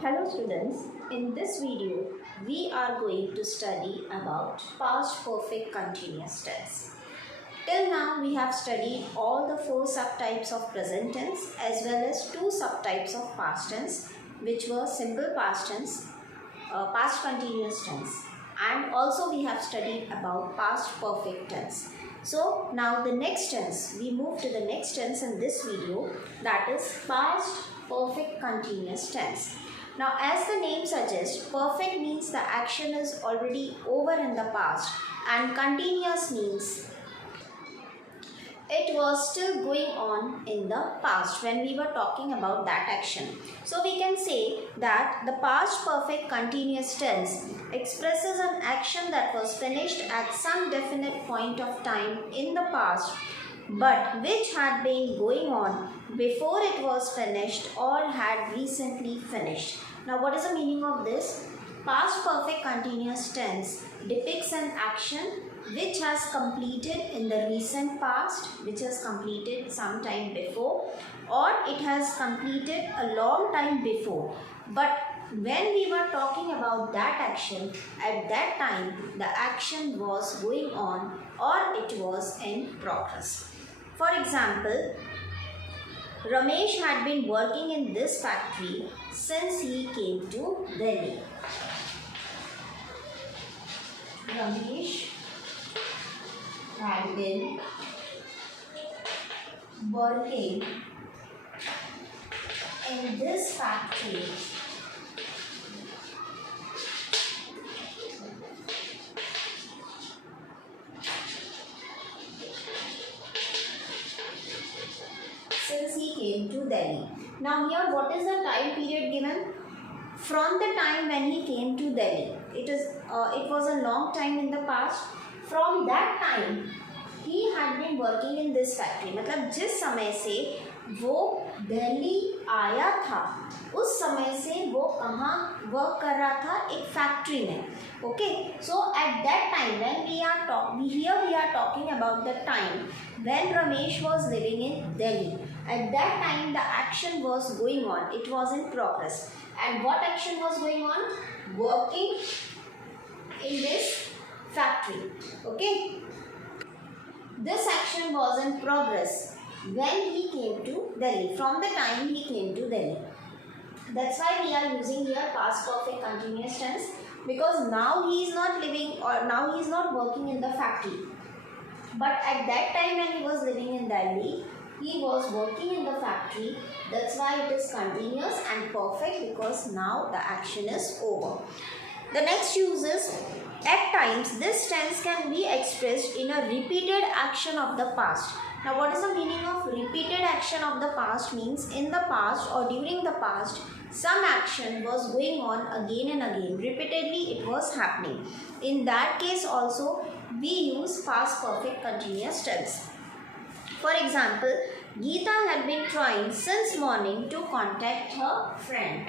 Hello students, in this video we are going to study about past perfect continuous tense. Till now we have studied all the four subtypes of present tense as well as two subtypes of past tense, which were simple past tense, past continuous tense, and also we have studied about past perfect tense. So now the next tense, we move to the next tense in this video, that is past perfect continuous tense. Now as the name suggests, perfect means the action is already over in the past and continuous means it was still going on in the past when we were talking about that action. So we can say that the past perfect continuous tense expresses an action that was finished at some definite point of time in the past but which had been going on before it was finished or had recently finished. Now what is the meaning of this? Past perfect continuous tense depicts an action which has completed in the recent past, which has completed some time before, or it has completed a long time before. But when we were talking about that action, at that time the action was going on or it was in progress. For example, Ramesh had been working in this factory since he came to Delhi. Ramesh had been working in this factory since he came to Delhi. Now here what is the time period given? From the time when he came to Delhi. It was a long time in the past. From that time he had been working in this factory. मतलब जिस समय से वो दिल्ली आया था उस समय से वो कहाँ वर्क कर रहा था? एक फैक्ट्री में. Okay, so at that time when we are talking about the time when Ramesh was living in Delhi. At that time the action was going on. It was in progress. And what action was going on? Working in this factory. Okay. This action was in progress when he came to Delhi. From the time he came to Delhi. That's why we are using here past perfect continuous tense, because now he is not living or now he is not working in the factory. But at that time when he was living in Delhi, he was working in the factory. That's why it is continuous and perfect, because now the action is over. The next use is, at times this tense can be expressed in a repeated action of the past. Now what is the meaning of repeated action of the past? Means in the past or during the past some action was going on again and again. Repeatedly it was happening. In that case also we use past perfect continuous tense. For example, Geeta had been trying since morning to contact her friend.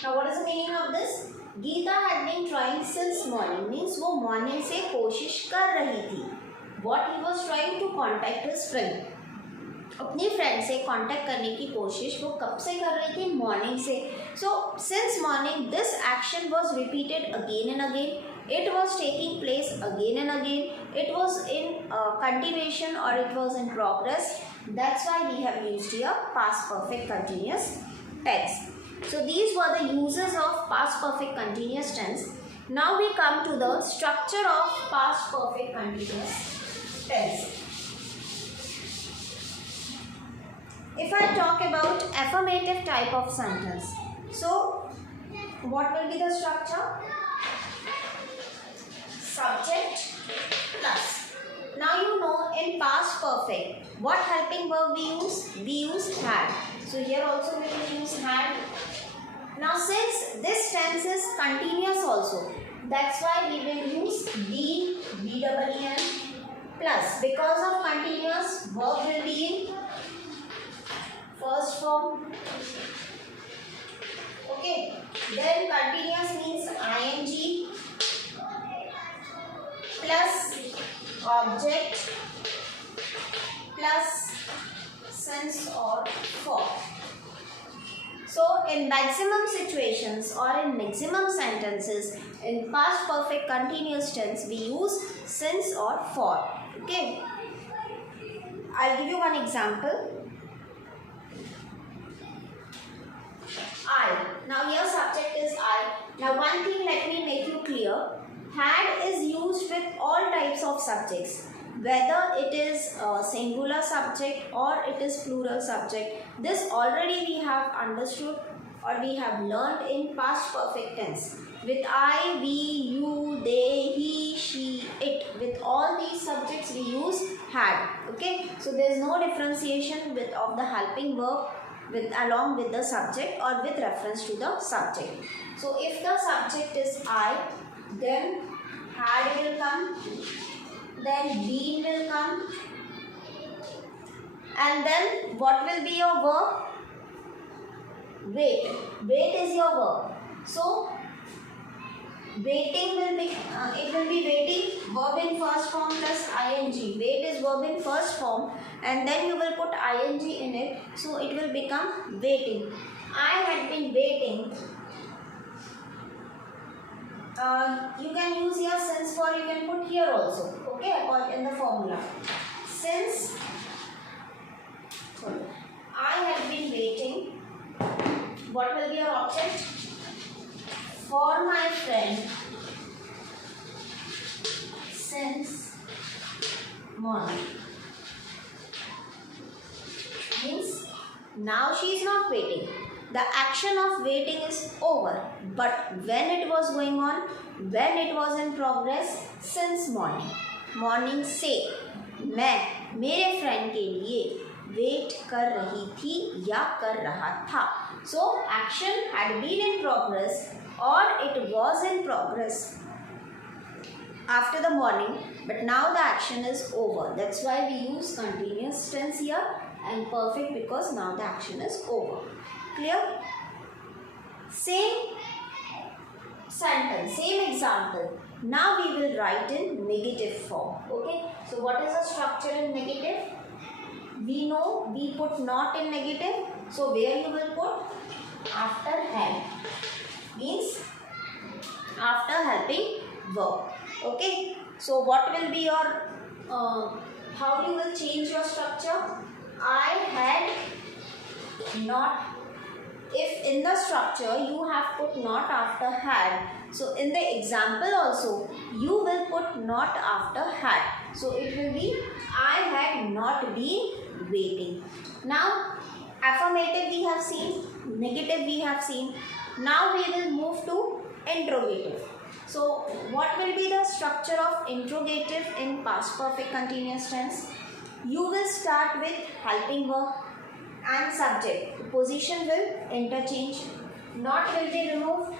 Now what is the meaning of this? Geeta had been trying since morning, means वो morning से कोशिश कर रही थी. What he was trying to contact his friend. अपनी friend से contact करने की कोशिश वो कब से कर रही थी? मॉर्निंग से. So since morning this action was repeated again and again. It was taking place again and again. It was in continuation or it was in progress. That's why we have used here past perfect continuous tense. So these were the uses of past perfect continuous tense. Now we come to the structure of past perfect continuous tense. If I talk about affirmative type of sentence, so what will be the structure? Subject plus. Now you know in past perfect what helping verb we use? We use had. So here also we will use had. Now since this tense is continuous also, that's why we will use be, B-double-E-N, plus because of continuous verb will be in first form. Okay. Then continuous means ing plus object plus since or for. So in maximum situations or in maximum sentences in past perfect continuous tense we use since or for. Okay. I'll give you one example. I. Now here subject is I. Now one thing let me make you clear. Had is used with all types of subjects. Whether it is a singular subject or it is plural subject. This already we have understood or we have learned in past perfect tense. With I, we, you, they, he, she, it. With all these subjects we use had. Okay. So there is no differentiation with of the helping verb with along with the subject or with reference to the subject. So if the subject is I, then had will come, then been will come, and then what will be your verb? Wait. Wait is your verb. So waiting will be it will be waiting, verb in first form plus ing. Wait is verb in first form and then you will put ing in it, so it will become waiting. I had been waiting. You can use here since for, you can put here also. Okay, in the formula. Since I have been waiting, what will be your object? For my friend since morning. Means now she is not waiting. The action of waiting is over. But when it was going on, when it was in progress, since morning. Morning से मैं मेरे friend के लिए wait कर रही थी या कर रहा था. So action had been in progress or it was in progress after the morning, but now the action is over. That's why we use continuous tense here and perfect, because now the action is over. Clear? Same sentence, same example. Now we will write in negative form. Okay. So what is the structure in negative? We know we put not in negative. So where you will put? After had. Means after helping verb. Okay. So what will be your, how you will change your structure? I had not. If in the structure you have put not after had, so in the example also you will put not after had. So it will be I had not been waiting. Now affirmative we have seen, negative we have seen. Now we will move to interrogative. So what will be the structure of interrogative in past perfect continuous tense? You will start with helping verb and subject. Position will interchange. Not will be removed.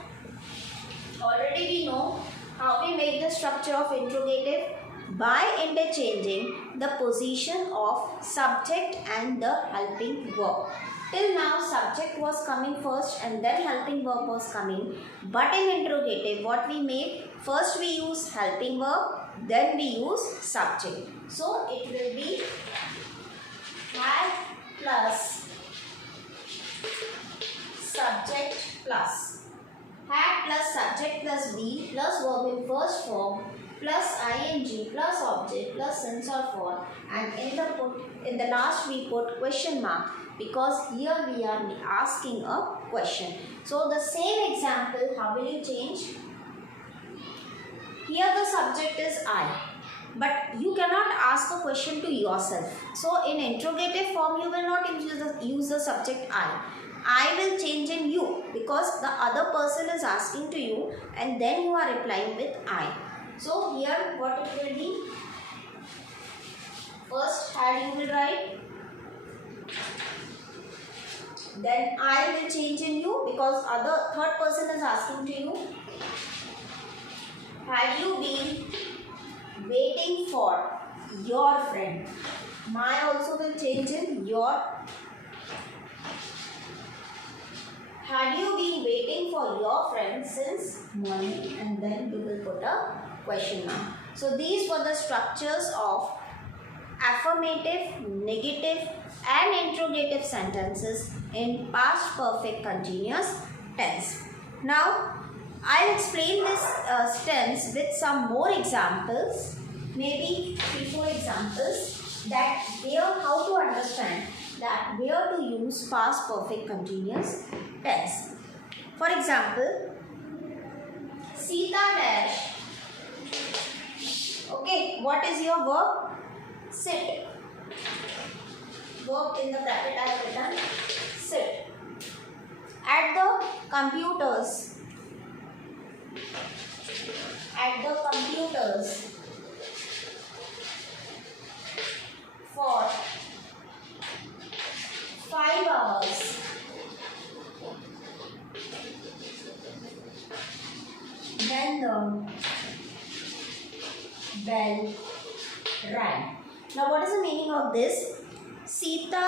Already we know how we make the structure of interrogative by interchanging the position of subject and the helping verb. Till now subject was coming first and then helping verb was coming. But in interrogative what we made? First we use helping verb, then we use subject. So it will be had plus subject plus. Had plus subject plus be plus verb in first form plus ing plus object plus since or for, and in the last we put question mark, because here we are asking a question. So the same example, how will you change? Here the subject is I, but you cannot ask a question to yourself. So in interrogative form you will not use the subject I. I will change in you, because the other person is asking to you and then you are replying with I. So here what it will be? First had you will write, then I will change in you, because third person is asking to you. Had you been waiting for your friend? My also will change in your. Had you been waiting for your friend since morning? And then you will put a question mark. So these were the structures of affirmative, negative and interrogative sentences in past perfect continuous tense. Now, I'll explain this tense with some more examples, maybe 3-4 examples, that where how to understand that where to use past perfect continuous tense. For example, Sita dash. Okay, what is your verb? Sit. Verb in the bracket I have written sit. At the computers. At the computers for 5 hours. Then the bell rang. Now what is the meaning of this? Sita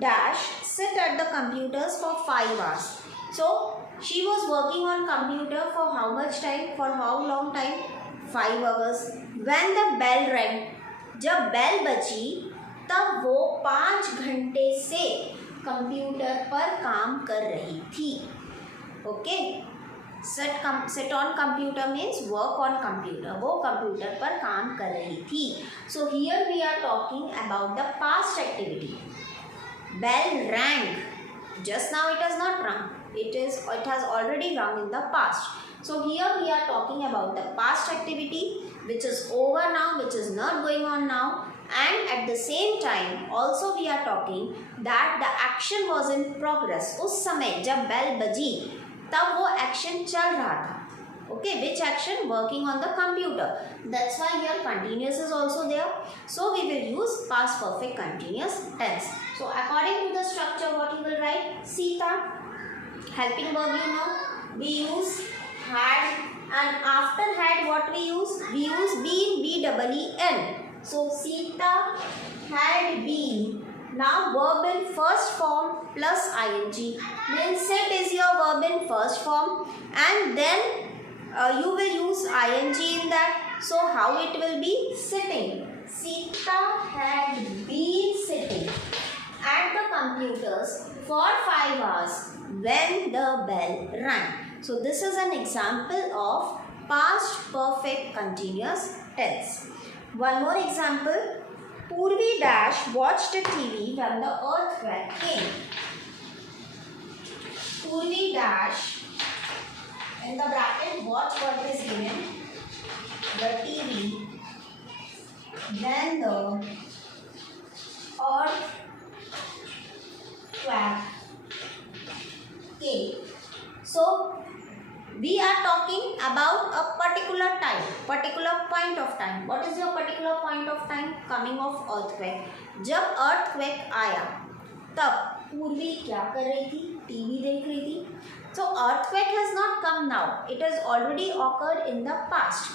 dash sit at the computers for 5 hours. So she was working on computer for how much time? For how long time? 5 hours. When the bell rang, जब bell बजी तब वो 5 घंटे से computer पर काम कर रही थी. Okay, sit on computer means work on computer. वो कंप्यूटर पर काम कर रही थी. So here we are talking about the past activity. Bell rang. Just now it has not rung. It has already rung in the past. So here we are talking about the past activity which is over now, which is not going on now, and at the same time also we are talking that the action was in progress. उस समय जब bell बजी तब वो action चल रहा था. Okay, which action? Working on the computer. That's why here continuous is also there. So we will use past perfect continuous tense. So according to the structure, what you will write? Sita, helping verb you know. We use had, and after had what we use? We use been, B-E-E-N. So Sita had been. Now verb in first form plus ing. Means sit is your verb in first form, and then you will use ing in that. So how it will be? Sitting. Sita had been sitting at the computers for 5 hours when the bell rang. So this is an example of past perfect continuous tense. One more example. Purvi dash watched TV when the earthquake came. Purvi dash, in the bracket watch what is given, the TV, then the earthquake came. So we are talking about a particular time, particular point of time. What is your particular point of time? Coming of earthquake. जब earthquake आया तब पूर्वी क्या कर रही थी? TV देख रही थी. So earthquake has not come now. It has already occurred in the past.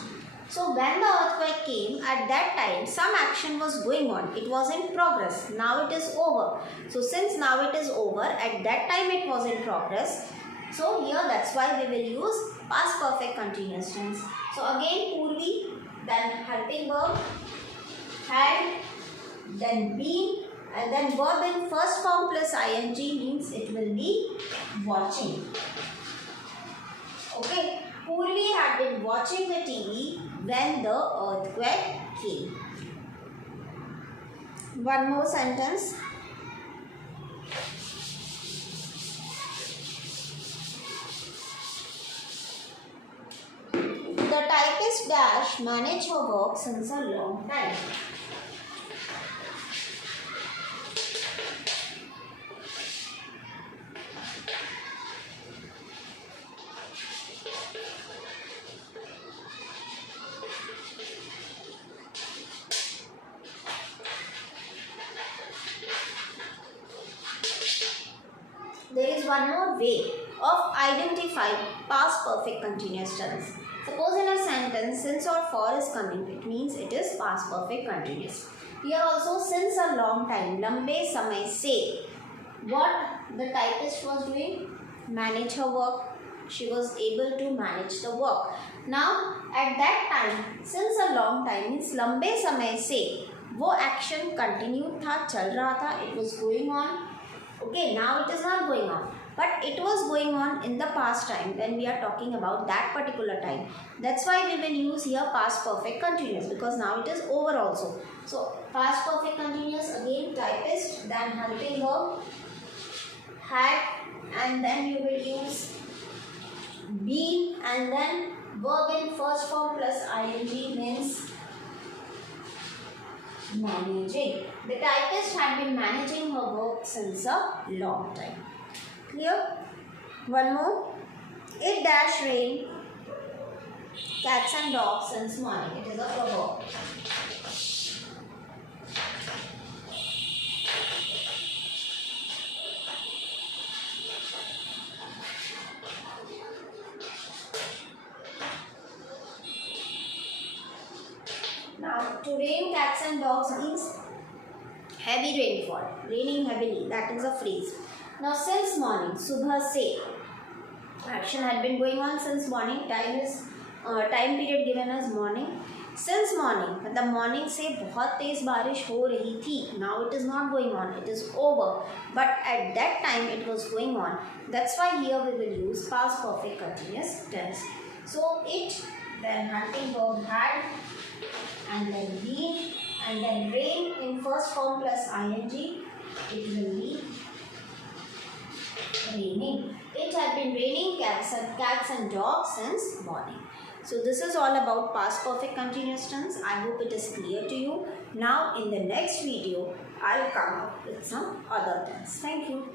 So when the earthquake came, at that time some action was going on. It was in progress. Now it is over. So since now it is over, at that time it was in progress. So here that's why we will use past perfect continuous tense. So again Purvi, then helping verb, had, then been, and then verb in first form plus ing means it will be watching. Okay, Purvi had been watching the TV when the earthquake came. One more sentence. The typist dash managed her work since a long time. There is one more way of identifying past perfect continuous tense. Suppose in a sentence, since or for is coming, it means it is past perfect continuous. Here also since a long time, लंबे समय से, what the typist was doing? Manage her work. She was able to manage the work. Now at that time, since a long time means लंबे समय से वो action continue था, चल रहा था, it was going on. Okay, now it is not going on, but it was going on in the past time when we are talking about that particular time. That's why we will use here past perfect continuous, because now it is over also. So past perfect continuous, again typist, then helping verb, had, and then you will use been, and then verb in first form plus ing means managing. The typist had been managing her work since a long time. Clear? One more. It dash rain cats and dogs since morning. It is a proverb. Now, to rain cats and dogs means heavy rainfall, raining heavily. That is a phrase. Now, since morning, subha se, action had been going on since morning. Time is time period given as morning. Since morning, the morning से बहुत तेज बारिश हो रही थी. Now it is not going on. It is over. But at that time it was going on. That's why here we will use past perfect continuous tense. So it, then hunting verb had, and then been, and then rain in first form plus ing. It will be raining. It had been raining cats and dogs since morning. So this is all about past perfect continuous tense. I hope it is clear to you. Now in the next video, I'll come up with some other tense. Thank you.